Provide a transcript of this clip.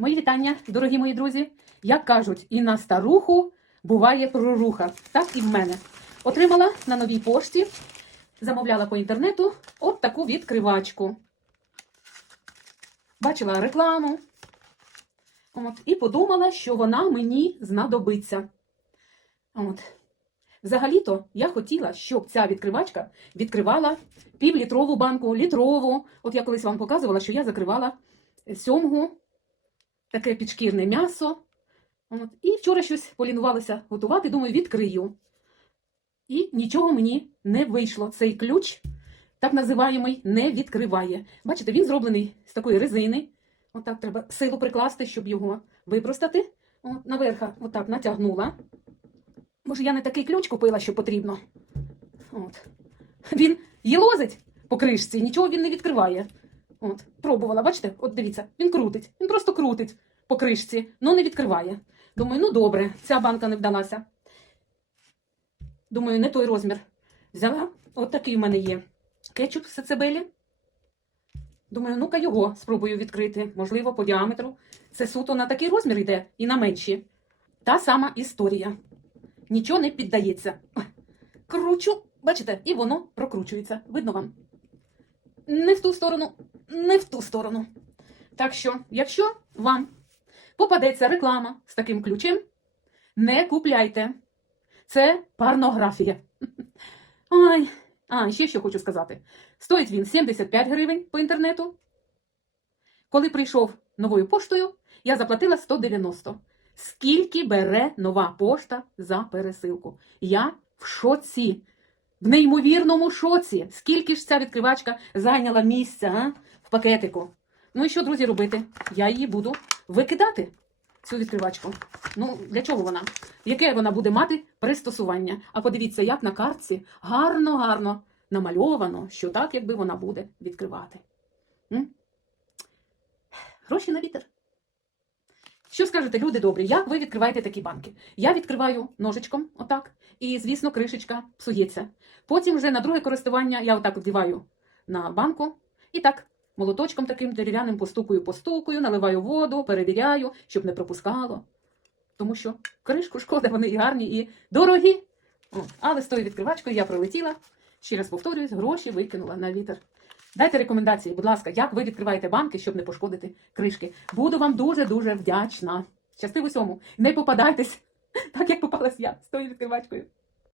Мої вітання, дорогі мої друзі. Як кажуть, і на старуху буває проруха. Так і в мене. Отримала на новій пошті, замовляла по інтернету от таку відкривачку. Бачила рекламу. От, і подумала, що вона мені знадобиться. От. Взагалі-то я хотіла, щоб ця відкривачка відкривала півлітрову банку, літрову. От я колись вам показувала, що я закривала сьомгу, таке підшкірне м'ясо. От. І вчора щось полінувалася готувати, думаю, відкрию. І нічого мені не вийшло. Цей ключ, так називаємий, не відкриває. Бачите, він зроблений з такої резини. Отак треба силу прикласти, щоб його випростати. От, наверха отак натягнула. Може, я не такий ключ купила, що потрібно. От. Він їлозить по кришці, нічого він не відкриває. От, пробувала, бачите? От дивіться, він крутить. Він просто крутить по кришці, але не відкриває. Думаю, ну добре, ця банка не вдалася. Думаю, не той розмір. Взяла, от такий в мене є. Кетчуп сацебелі. Думаю, ну-ка його спробую відкрити. Можливо, по діаметру. Це суто на такий розмір йде і на менші. Та сама історія. Нічого не піддається. Кручу, бачите, і воно прокручується. Видно вам? Не в ту сторону, не в ту сторону. Так що, якщо вам попадеться реклама з таким ключем, не купляйте. Це порнографія. Ой, а, ще що хочу сказати. Стоїть він 75 гривень по інтернету. Коли прийшов новою поштою, я заплатила 190. Скільки бере нова пошта за пересилку? Я в шоці. В неймовірному шоці. Скільки ж ця відкривачка зайняла місця а? в пакетику? Ну і що, друзі, робити? Я її буду викидати, цю відкривачку. Ну, для чого вона? Яке вона буде мати пристосування? А подивіться, як на картці гарно-гарно намальовано, що так, якби вона буде відкривати. М? Гроші на вітер. Що скажете, люди добрі, як ви відкриваєте такі банки? Я відкриваю ножичком, отак, і, звісно, кришечка псується. Потім вже на друге користування я отак вдіваю на банку і так молоточком таким дерев'яним постукую, постукую, наливаю воду, перевіряю, щоб не пропускало. Тому що кришку шкода, вони і гарні, і дорогі. О, але з тою відкривачкою я пролетіла. Ще раз повторююсь, гроші викинула на вітер. Дайте рекомендації, будь ласка, як ви відкриваєте банки, щоб не пошкодити кришки. Буду вам дуже-дуже вдячна. Щасти в усьому. Не попадайтесь, так як попалась я з тою відкривачкою.